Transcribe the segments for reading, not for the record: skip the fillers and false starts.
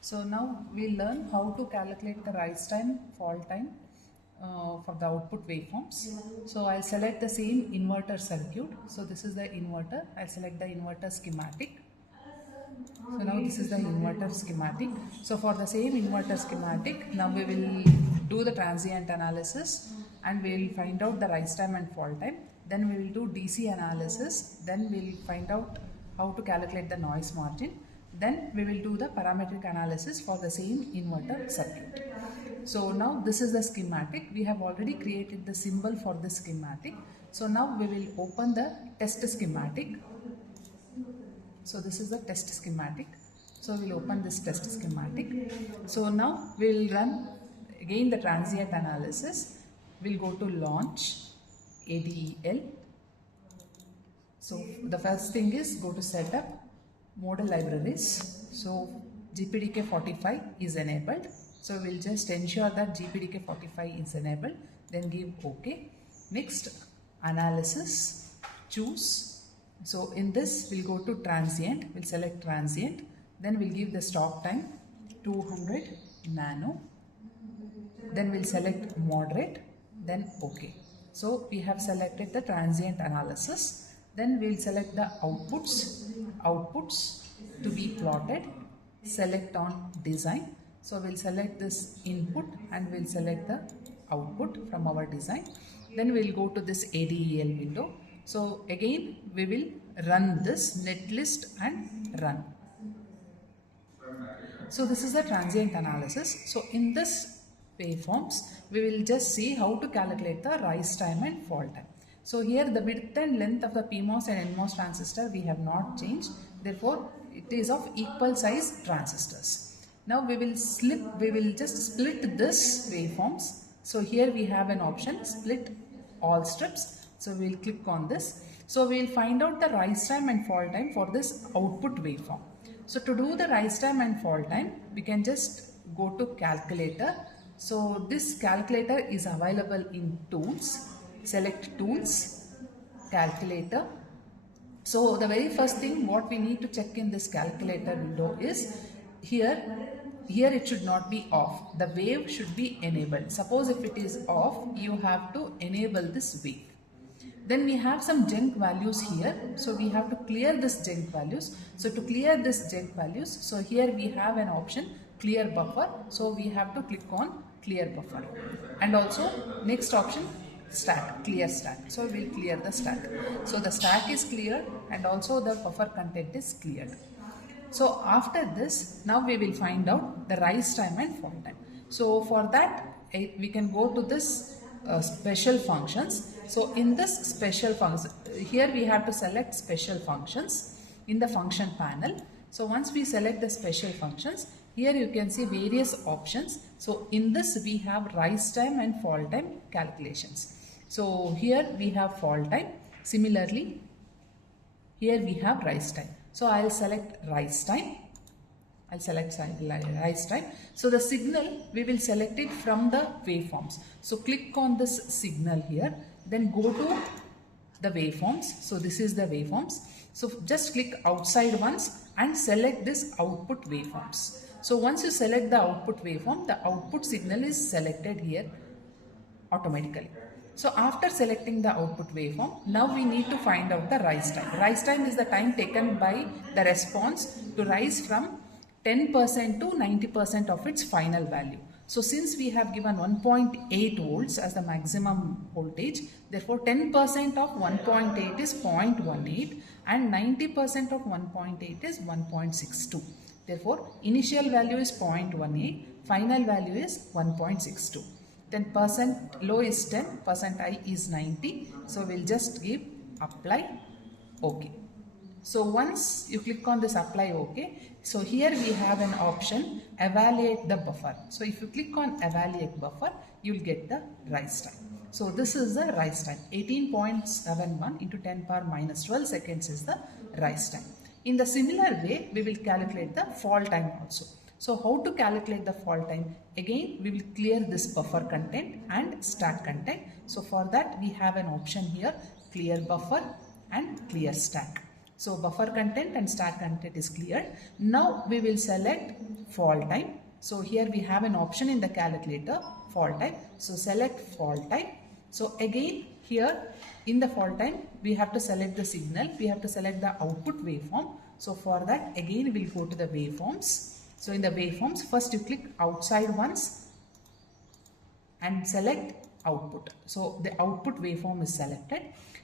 So now we'll learn how to calculate the rise time, fall time for the output waveforms. So I'll select the same inverter circuit. So this is the inverter. I'll select the inverter schematic. So now this is the inverter schematic. So for the same inverter schematic, now we will do the transient analysis and we will find out the rise time and fall time. Then we will do DC analysis. Then we will find out how to calculate the noise margin. Then we will do the parametric analysis for the same inverter circuit. So now this is the schematic. We have already created the symbol for the schematic. So now we will open the test schematic. So this is the test schematic. So we'll open this test schematic. So now we'll run again the transient analysis. We'll go to launch ADEL. So the first thing is go to setup model libraries. So GPDK45 is enabled. So we'll just ensure that GPDK45 is enabled. Then give OK. Next analysis, choose. So in this we'll go to transient, we'll select transient, then we'll give the stop time 200 nano, then we'll select moderate, then OK. So we have selected the transient analysis, then we'll select the outputs to be plotted, select on design. So we'll select this input and we'll select the output from our design. Then we'll go to this ADEL window. So again we will run this netlist and run. So this is the transient analysis. So in this waveforms we will just see how to calculate the rise time and fall time. So here the width and length of the PMOS and NMOS transistor we have not changed. Therefore it is of equal size transistors. Now we will just split this waveforms. So here we have an option split all strips. So we'll click on this. So we'll find out the rise time and fall time for this output waveform. So to do the rise time and fall time, we can just go to calculator. So this calculator is available in tools. Select tools, calculator. So the very first thing what we need to check in this calculator window is here it should not be off. The wave should be enabled. Suppose if it is off, you have to enable this wave. Then we have some junk values here. So we have to clear this junk values. So to clear this junk values, so here we have an option clear buffer. So we have to click on clear buffer. And also next option stack, clear stack. So we'll clear the stack. So the stack is cleared and also the buffer content is cleared. So after this, now we will find out the rise time and fall time. So for that, we can go to this special functions. So in this special function, here we have to select special functions in the function panel. So once we select the special functions, here you can see various options. So in this we have rise time and fall time calculations. So here we have fall time. Similarly, here we have rise time. So I'll select rise time. Rise time. So the signal we will select it from the waveforms. So click on this signal here. Then go to the waveforms. So this is the waveforms. So just click outside once and select this output waveforms. So once you select the output waveform, the output signal is selected here automatically. So after selecting the output waveform, now we need to find out the rise time. Rise time is the time taken by the response to rise from 10% to 90% of its final value. So since we have given 1.8 volts as the maximum voltage, therefore 10% of 1.8 is 0.18 and 90% of 1.8 is 1.62. Therefore initial value is 0.18, final value is 1.62. Then percent low is 10, percent high is 90. So we'll just give apply OK. So once you click on this apply OK, so here we have an option evaluate the buffer. So if you click on evaluate buffer, you will get the rise time. So this is the rise time. 18.71 into 10 power minus 12 seconds is the rise time. In the similar way, we will calculate the fall time also. So how to calculate the fall time? Again, we will clear this buffer content and stack content. So for that, we have an option here, clear buffer and clear stack. So buffer content and stack content is cleared. Now we will select fall time. So here we have an option in the calculator, fall time. So select fall time. So again here in the fall time, we have to select the signal, we have to select the output waveform. So for that again we'll go to the waveforms. So in the waveforms, first you click outside once and select output. So the output waveform is selected.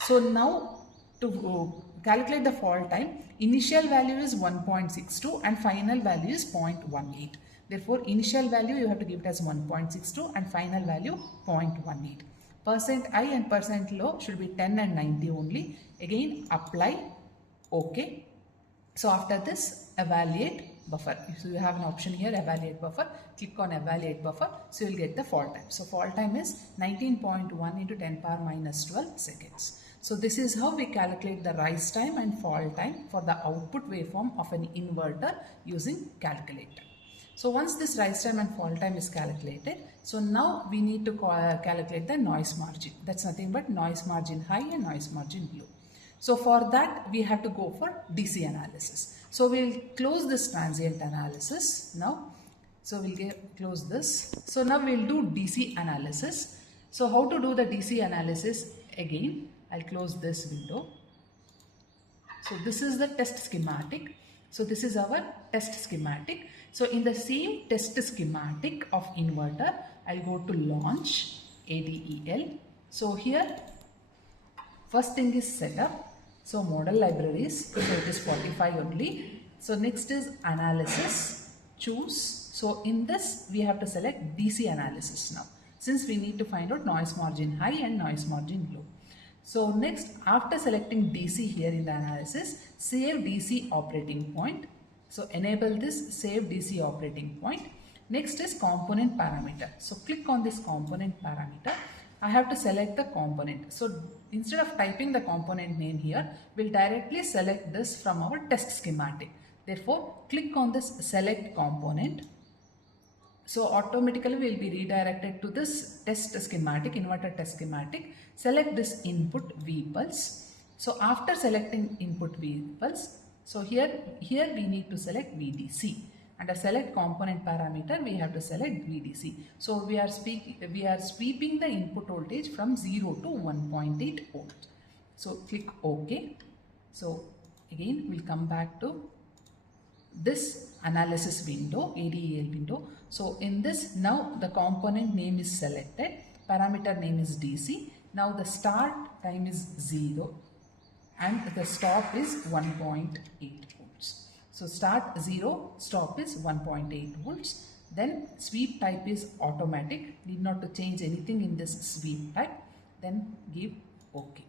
So now to calculate the fall time, initial value is 1.62 and final value is 0.18. Therefore, initial value you have to give it as 1.62 and final value 0.18. Percent I and percent low should be 10 and 90 only. Again, apply, OK. So after this, evaluate buffer. So you have an option here, evaluate buffer. Click on evaluate buffer. So you will get the fall time. So fall time is 19.1 into 10 power minus 12 seconds. So this is how we calculate the rise time and fall time for the output waveform of an inverter using calculator. So once this rise time and fall time is calculated, so now we need to calculate the noise margin. That's nothing but noise margin high and noise margin low. So for that we have to go for DC analysis. So we'll close this transient analysis now. So we'll close this. So now we'll do DC analysis. So how to do the DC analysis? Again, I'll close this window. So this is the test schematic. So this is our test schematic. So in the same test schematic of inverter, I'll go to launch ADEL. So here first thing is setup. So model libraries, so it is 45 only. So next is analysis, choose. So in this we have to select DC analysis now, since we need to find out noise margin high and noise margin low. So next, after selecting DC here in the analysis, save DC operating point. So enable this save DC operating point. Next is component parameter. So click on this component parameter. I have to select the component. So instead of typing the component name here, we'll directly select this from our test schematic. Therefore, click on this select component. So automatically we'll be redirected to this test schematic, inverter test schematic. Select this input V pulse. So after selecting input V pulse, so here we need to select VDC. Under select component parameter, we have to select VDC. So we are sweeping the input voltage from 0 to 1.8 volt. So click OK. So again we'll come back to this analysis window, ADEL window. So in this, now the component name is selected, parameter name is DC. Now the start time is 0 and the stop is 1.8 volts. So start 0, stop is 1.8 volts. Then sweep type is automatic, need not to change anything in this sweep type. Then give OK.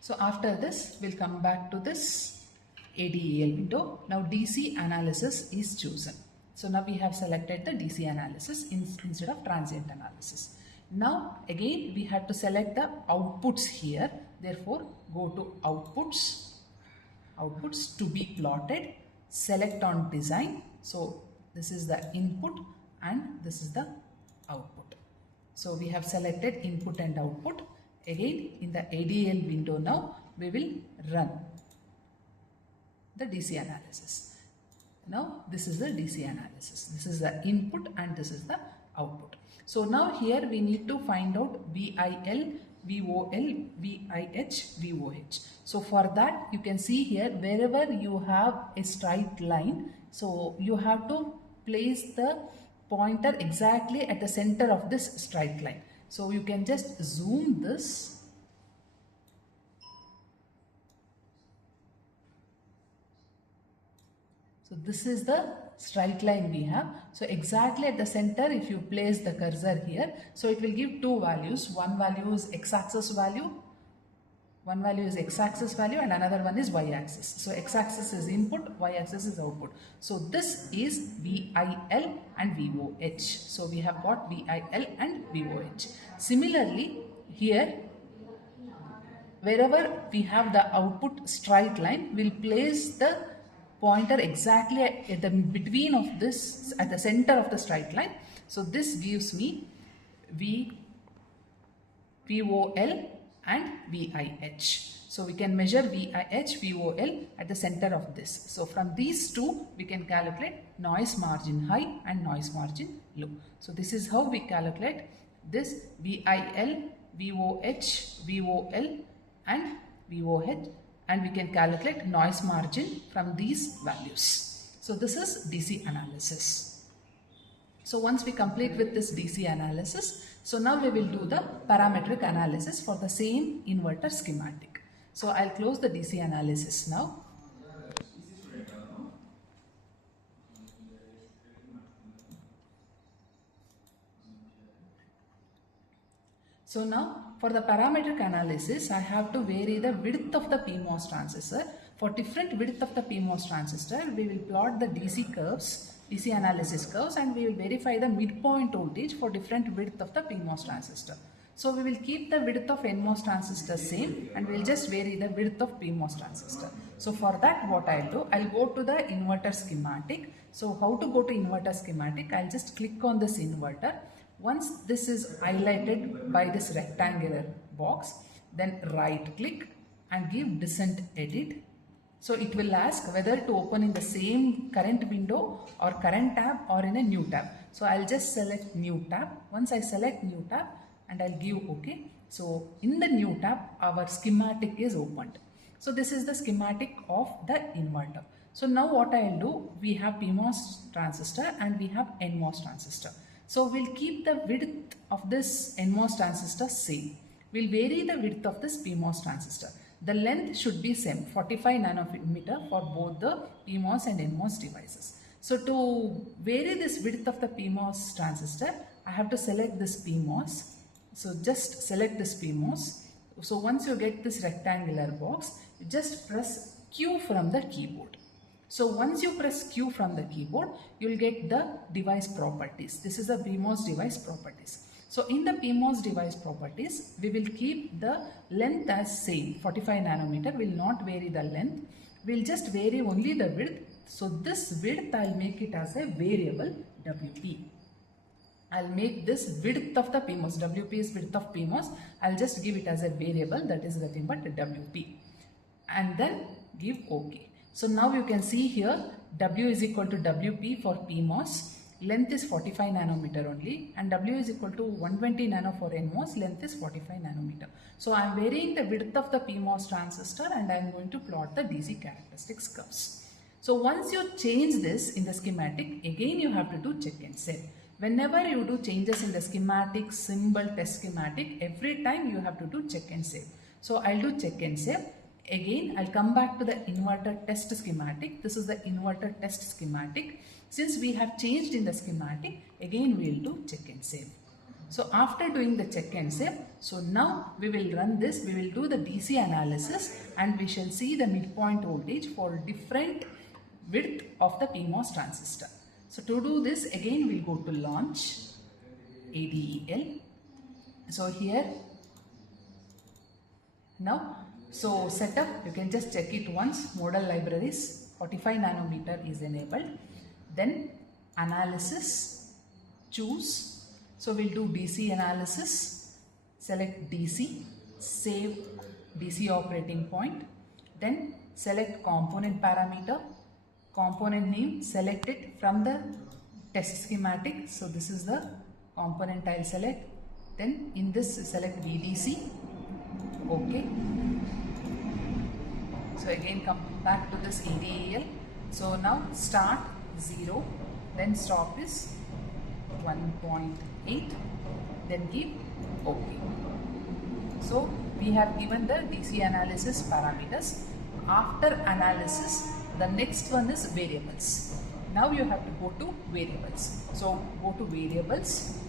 So after this, we'll come back to this ADEL window. Now DC analysis is chosen. So now we have selected the DC analysis instead of transient analysis. Now again we have to select the outputs here. Therefore go to outputs, outputs to be plotted, select on design. So this is the input and this is the output. So we have selected input and output. Again in the ADEL window now we will run the DC analysis. Now this is the DC analysis. This is the input and this is the output. So now here we need to find out VIL, VOL, VIH, VOH. So for that you can see here wherever you have a straight line, so you have to place the pointer exactly at the center of this straight line. So you can just zoom this. So this is the straight line we have. So exactly at the center, if you place the cursor here, so it will give two values. One value is x-axis value, one value is x-axis value and another one is y-axis. So x-axis is input, y-axis is output. So this is VIL and VOH. So we have got VIL and VOH. Similarly, here wherever we have the output straight line, we'll place the pointer exactly at the between of this, at the center of the straight line. So this gives me VOL and VIH. So we can measure VIH, VOL at the center of this. So from these two, we can calculate noise margin high and noise margin low. So this is how we calculate this VIL, VOH, VOL and VOH, and we can calculate noise margin from these values. So this is DC analysis. So once we complete with this DC analysis, so now we will do the parametric analysis for the same inverter schematic. So I'll close the DC analysis now. So now for the parametric analysis, I have to vary the width of the PMOS transistor. For different width of the PMOS transistor, we will plot the DC curves, DC analysis curves, and we will verify the midpoint voltage for different width of the PMOS transistor. So we will keep the width of NMOS transistor same and we will just vary the width of PMOS transistor. So for that what I'll do, I'll go to the inverter schematic. So how to go to inverter schematic? I'll just click on this inverter. Once this is highlighted by this rectangular box, then right click and give descent edit. So it will ask whether to open in the same current window or current tab or in a new tab. So I'll just select new tab. Once I select new tab and I'll give OK. So in the new tab, our schematic is opened. So this is the schematic of the inverter. So now what I'll do, we have PMOS transistor and we have NMOS transistor. So we'll keep the width of this NMOS transistor same. We'll vary the width of this PMOS transistor. The length should be same, 45 nanometer for both the PMOS and NMOS devices. So to vary this width of the PMOS transistor, I have to select this PMOS. So just select this PMOS. So once you get this rectangular box, you just press Q from the keyboard. So once you press Q from the keyboard, you will get the device properties. This is the PMOS device properties. So in the PMOS device properties, we will keep the length as same, 45 nanometer, will not vary the length. We'll just vary only the width. So this width, I'll make it as a variable WP. I'll make this width of the PMOS, WP is width of PMOS. I'll just give it as a variable, that is nothing but WP. And then give OK. So now you can see here, W is equal to WP for PMOS. Length is 45 nanometer only, and W is equal to 120 nano for NMOS, length is 45 nanometer. So I am varying the width of the PMOS transistor and I am going to plot the DC characteristics curves. So once you change this in the schematic, again you have to do check and save. Whenever you do changes in the schematic, symbol, test schematic, every time you have to do check and save. So I'll do check and save. Again, I'll come back to the inverter test schematic. This is the inverter test schematic. Since we have changed in the schematic, again we will do check and save. So after doing the check and save, so now we will run this, we will do the DC analysis and we shall see the midpoint voltage for different width of the PMOS transistor. So to do this, again we'll go to launch, ADEL. So here, now, so setup, you can just check it once, model libraries, 45 nanometer is enabled. Then analysis, choose. So we'll do DC analysis, select DC, save DC operating point. Then select component parameter, component name, select it from the test schematic. So this is the component I'll select. Then in this select VDC, OK. So again come back to this ADEL. So now start 0, then stop is 1.8, then give OK. So we have given the DC analysis parameters. After analysis, the next one is variables. Now you have to go to variables. So go to variables,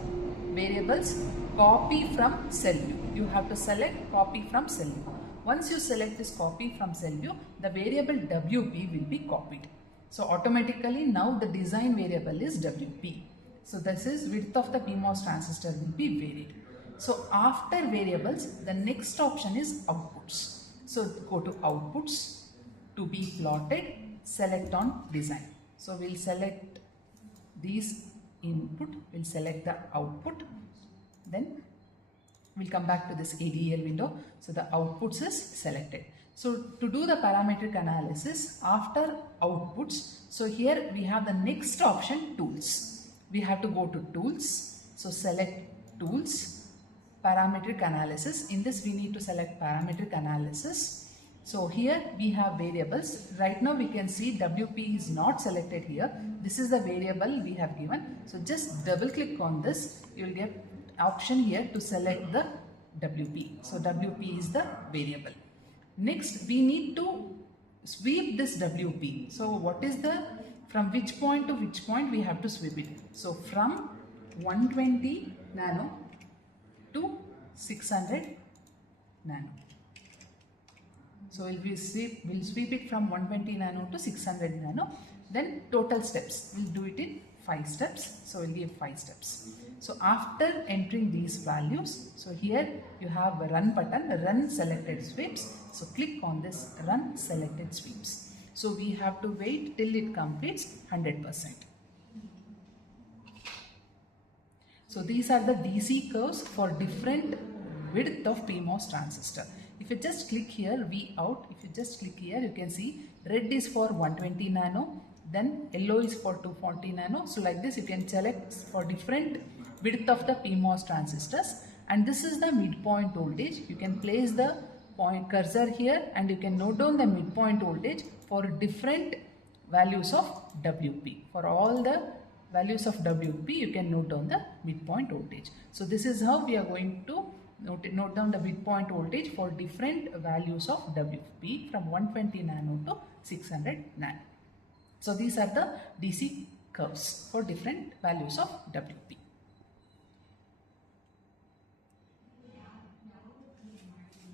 copy from cell view. You have to select copy from cell view. Once you select this copy from cell view, the variable WP will be copied. So automatically now the design variable is WP. So this is width of the PMOS transistor will be varied. So after variables, the next option is outputs. So go to outputs, to be plotted, select on design. So we'll select these input, we'll select the output. Then We'll come back to this ADL window. So the outputs is selected. So to do the parametric analysis after outputs, so here we have the next option, tools. We have to go to tools. So select tools, parametric analysis. In this we need to select parametric analysis. So here we have variables. Right now we can see WP is not selected here. This is the variable we have given. So just double click on this. You will get option here to select the WP. So WP is the variable. Next we need to sweep this WP. So what is the, from which point to which point we have to sweep it. So from 120 nano to 600 nano. So we'll sweep it from 120 nano to 600 nano. Then total steps, we'll do it in 5 steps. So we'll give 5 steps. So after entering these values, so here you have a run button, run selected sweeps. So click on this run selected sweeps. So we have to wait till it completes 100%. So these are the DC curves for different width of PMOS transistor. If you just click here, V out, if you just click here, you can see red is for 120 nano, then yellow is for 240 nano. So like this you can select for different width of the PMOS transistors, and this is the midpoint voltage. You can place the point cursor here and you can note down the midpoint voltage for different values of WP. For all the values of WP, you can note down the midpoint voltage. So this is how we are going to note down the midpoint voltage for different values of WP from 120 nano to 600 nano. So these are the DC curves for different values of WP.